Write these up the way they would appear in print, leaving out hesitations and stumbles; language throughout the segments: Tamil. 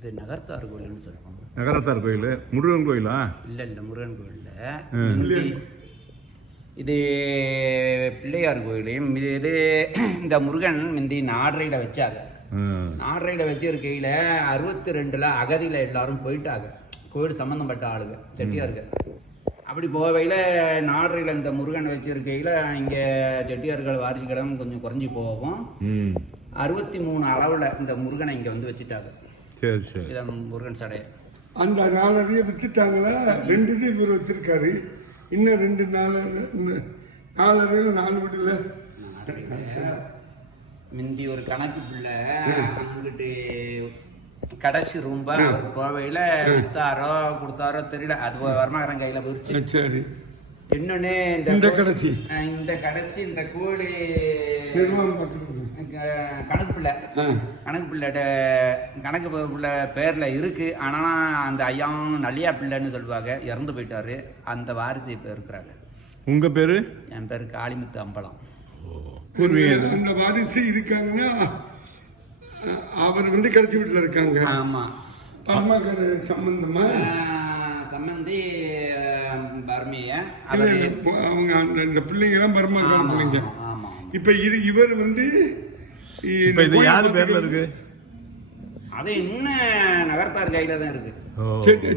இது நகரத்தார் கோயில்னு சொல்லுவாங்க. நகரத்தார் கோயில் முருகன் கோயிலா? இல்லை முருகன் கோயில் இது பிள்ளையார் கோயில். இது இந்த முருகன் முந்தி நாடரையில் வச்சாங்க. நாடரையில் வச்சிருக்கையில் 62 அகதியில் எல்லாரும் போயிட்டாங்க. கோயில் சம்மந்தப்பட்ட ஆளுங்க செட்டியாருங்க. அப்படி போகையில் நாடரையில் இந்த முருகன் வச்சிருக்கையில் இங்கே செட்டியார்கள் வாரிசுகளும் கொஞ்சம் குறைஞ்சி போகும். 63 அளவில் இந்த முருகனை இங்கே வந்து வச்சுட்டாங்க. சரி சரி. இதான் முருகன் சடை. அந்த 4 அறையை விற்றுட்டாங்களா? 2 இது இவர் வச்சிருக்காரு. இன்னும் 2 4 அறையில் 4 வீடுல முந்தி ஒரு கணக்கு பிள்ளை அங்கிட்டு கடைசி ரூம்ப அவர் போவையில வித்தாரோ கொடுத்தாரோ தெரியல. அது வர்மகரன் கையில போயிருச்சு. சரி. இன்னொன்னு இந்த கடைசி இந்த கோழி கணக்கு பிள்ளை பேர்ல இருக்கு. ஆனா அந்த ஐயா நல்லியா பிள்ளைன்னு சொல்லுவாங்க. இறந்து போயிட்டாரு. அந்த வாரிசு இப்ப இருக்கிறாங்க. உங்க பேரு? என் பேரு காளிமுத்து அம்பலம். அந்த வாரிசு இருக்காங்கன்னா அவர் வந்து கடைசி வீட்டுல இருக்காங்க. ஆமா. பர்மாக்கர் சம்பந்தமா சம்பந்தி பர்மிய அவங்க அந்த பிள்ளைங்களாம் பர்மாக்கர் பிள்ளைங்க. இப்ப இவர் வந்து யாரு பேர்ல இருக்கு? அது இன்னும் நகரத்தார் கையில தான் இருக்கு.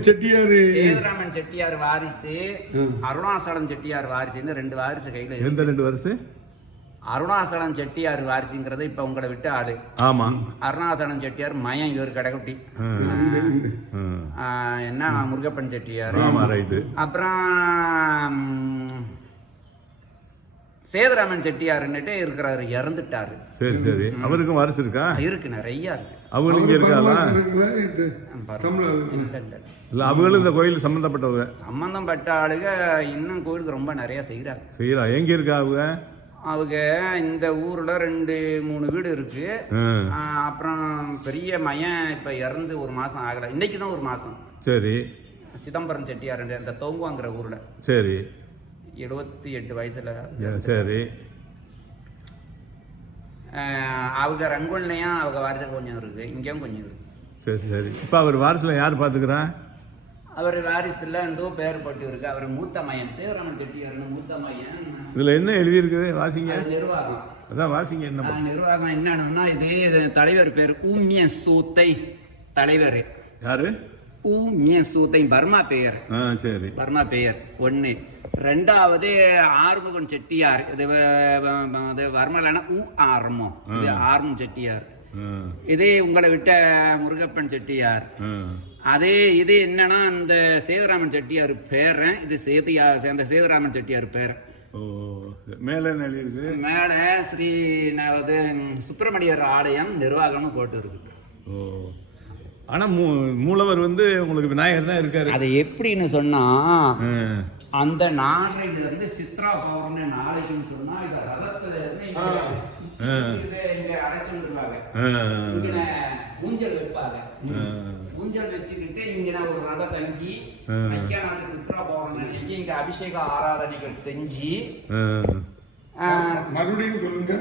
செட்டியார் சேதுராமன் செட்டியார் வாரிசு, அருணாசலம் செட்டியார் வாரிசுன்னு 2 வாரிசு கையில இருக்கு. 2 வாரிசு. அருணாசலம் செட்டியார் வாரிசுங்கிறது இப்ப உங்களை விட்டு ஆளு. ஆமா. அருணாசலம் செட்டியார் மயம் இவர் கடைக்குட்டி. என்ன முருகப்பன் செட்டியார். அப்புறம் சேதுராமன் செட்டியாருன்னுட்டு இருக்கிறாரு. இறந்துட்டாரு. சரி சரி. அவருக்கும் வாரிசு இருக்கா? இருக்கு, நிறைய இருக்கு. அவங்க இங்க இருக்காங்களா? இல்ல அவங்களும் இந்த கோயில் சம்பந்தப்பட்டவங்க. சம்பந்தப்பட்ட ஆளுங்க இன்னும் கோயிலுக்கு ரொம்ப நிறைய செய்யறாங்க. எங்க இருக்கா அவங்க இந்த ஊர்ல 2-3 வீடு இருக்கு. அப்புறம் பெரிய மையன் இப்ப இறந்து 1 மாசம் ஆகல. இன்னைக்குதான் 1 மாசம். சரி. சிதம்பரம் செட்டியார் இந்த தொங்குவாங்கிற ஊர்ல. சரி. 78 வயசுல. சரி. அவங்க ரங்கோன்லயும் அவங்க வாரிசு கொஞ்சம் இருக்கு, இங்கேயும் கொஞ்சம் இருக்கு. சரி சரி. இப்ப அவர் வாரிசுல யார் பாத்துக்கிறா? அவர் வாரிசுல எந்தோ பேர் போட்டு இருக்கு. அவர் மூத்த மையன் சேதுராமன் செட்டியார் மூத்த மையன். இதுல என்ன எழுதி இருக்குது? வாசிங்க. நிர்வாகம். அதான் வாசிங்க. என்ன நிர்வாகம் என்னன்னா இது தலைவர் பேர் ஊமிய சூத்தை தலைவர். யாரு? ஊமிய சூத்தை பர்மா பெயர். சரி. பர்மா பெயர் 1. 2வது ஆறுமுகன் செட்டியார். இது வர்மலான ஆரம்பம். இது ஆர்மம் செட்டியார். இதே உங்களை விட்ட முருகப்பன் செட்டியார். அதே இது என்னன்னா அந்த சேதுராமன் செட்டியார் பேரன். இது சேர்ந்த சேதுராமன் செட்டியார் பேரன். மேல இருக்கு. மேல ஸ்ரீ சுப்பிரமணியர் ஆலயம் நிர்வாகம்னு போட்டு இருக்கு. ஆனா மூலவர் வந்து உங்களுக்கு விநாயகர் தான் இருக்காரு. அது எப்படின்னு சொன்னா அந்த நாளையில இருந்து சித்ரா பௌர்ணமி நாளைக்குன்னு சொன்னா இத ரதத்துல இருந்து இங்க அடைச்சு வந்துருவாங்க. இங்க ஊஞ்சல் வைப்பாங்க. ஊஞ்சல் வச்சுக்கிட்டு இங்க ஒரு ரத தங்கி அந்த சித்ரா பௌர்ணமிக்கு இங்க அபிஷேக ஆராதனைகள் செஞ்சு மறுபடியும் சொல்லுங்க.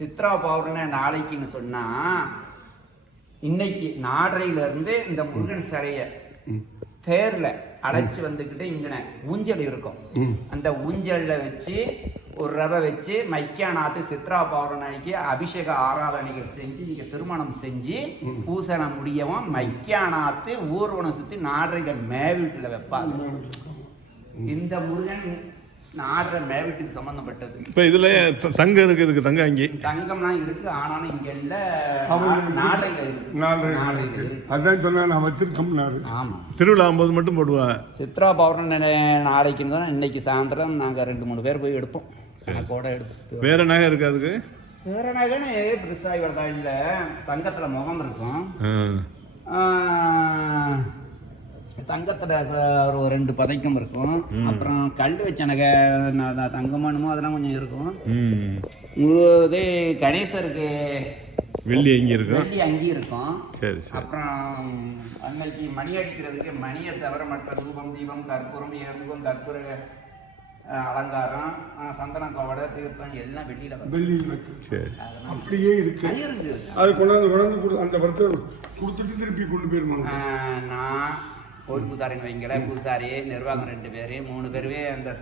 சித்ரா பௌர்ணமி நாளைக்குன்னு சொன்னா இன்னைக்கு நாடரையில இருந்து இந்த முருகன் சிலைய தேர்ல அழைச்சு வந்துக்கிட்டு இங்கன ஊஞ்சல் இருக்கும். அந்த ஊஞ்சல்ல வச்சு ஒரு ரவை வச்சு மைக்கானாத்து சித்ரா பௌர்ணமிக்கு அபிஷேக ஆராதனைகள் செஞ்சு இங்க திருமணம் செஞ்சு பூசணை முடியவும் மைக்கானாத்து ஊர்வலம் சுத்தி நாடரையில மேவீட்டுல வைப்பாங்க. இந்த முருகன் நாடுற மேவீட்டுக்கு சம்பந்தப்பட்டது. இப்ப இதுல தங்கம் இருக்கு. இதுக்கு தங்கம் அங்கே தங்கம்லாம் இருக்கு. ஆனாலும் இங்க இல்ல, நாடையில இருக்கு. அதான் சொன்னா நான் வச்சிருக்கோம்னாரு. ஆமா. திருவிழா போது மட்டும் போடுவேன். சித்ரா பௌர்ணமி நாளைக்குன்னு தான் இன்னைக்கு சாயந்தரம் நாங்க 2-3 பேர் போய் எடுப்போம். கூட எடுப்போம். வேற நகை இருக்கு அதுக்கு? வேற நகைன்னு பெருசா இவர்தா இல்ல. தங்கத்துல முகம் இருக்கும். தங்கத்துல ஒரு 2 பதைக்கும் இருக்கும். அப்புறம் கல் வச்ச நகை தங்கமானுமோ அதெல்லாம் கொஞ்சம் இருக்கும். இதே கணேசருக்கு வெள்ளி அங்கி இருக்கும். வெள்ளி அங்கி இருக்கும். சரி. அப்புறம் அன்னைக்கு மணி அடிக்கிறதுக்கு மணியை தவிர மற்ற தூபம் தீபம் கற்பூரம் ஏமுகம் கற்பூர அலங்காரம் சந்தன கோவடை தீர்த்தம் எல்லாம் வெள்ளியில் வச்சு சரி அப்படியே இருக்கு. அது கொண்டாந்து அந்த படத்தை கொடுத்துட்டு திருப்பி கொண்டு போயிருவாங்க. நான் ஒரு பூசாரின்னு வைங்கள, பூசாரி நிர்வாகம் 2 பேர் 3 பேருவே அந்த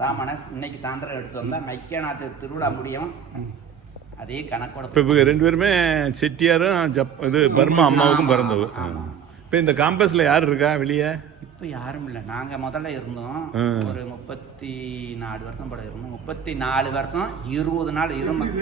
சாமானை இன்னைக்கு சாயந்தரம் எடுத்து வந்தா மைக்கநாத்து திருவிழா முடியும். அதே கணக்கோட இப்போ 2 பேருமே செட்டியாரும் இது பர்மா அம்மாவுக்கும் பிறந்தவ. இப்போ இந்த காம்பஸ்ல யார் இருக்கா வெளியே? இப்போ யாரும் இல்லை. நாங்கள் முதல்ல இருந்தோம் ஒரு 34 வருஷம் போல இருந்தோம். 34 வருஷம் 20 நாள் இருந்தோம்.